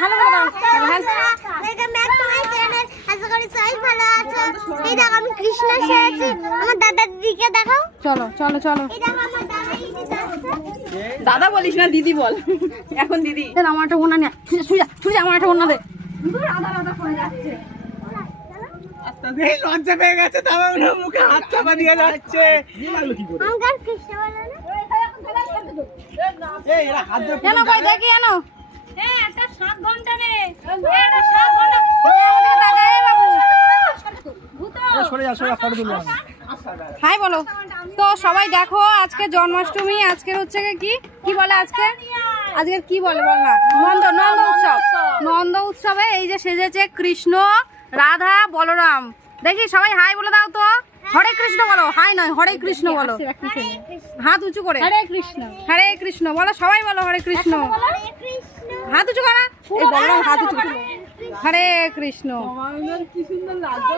Hello বলে দাও। আমি কৃষ্ণ সেরেছি, আমার দাদা দিদিকে দেখাও। চলো চলো চলো। এই দেখো আমার দাদা দিদি যাচ্ছে। দাদা বলিস না, দিদি বল। এখন দিদি। আমার একটা ওনা নে, সুজা আমার একটা ওনা দে। আধা আধা করে যাচ্ছে। লজ্জা পেয়ে গেছে, তাও মুখে হাত চাপা দিয়ে যাচ্ছে। আমার কৃষ্ণ বলে না? কেন কই দেখি এনো। একটা 7 ঘন্টা রে, একটা 7 ঘন্টা আমাদের দাদা এ বাবু। সরে যা, সরে যা, ফটো তুলবো। হাই বলো। তো সবাই দেখো, আজকে জন্মাষ্টমী, আজকের হচ্ছে কি কি বলে আজকে, আজকের কি বলে বল না, নন্দ উৎসব। নন্দ উৎসবে এই যে সেজেছে কৃষ্ণ, রাধা, বলরাম। দেখি সবাই হাই বলে দাও তো। হরে কৃষ্ণ বলো, হাই নয়, হরে কৃষ্ণ বলো। হাত উঁচু করে হরে কৃষ্ণ, হরে কৃষ্ণ বলো, সবাই বলো হরে কৃষ্ণ। হরে কৃষ্ণ। হাত উঁচু করো, এই বলরাম হাত উঁচু করে হরে কৃষ্ণ। কি সুন্দর লাগছে।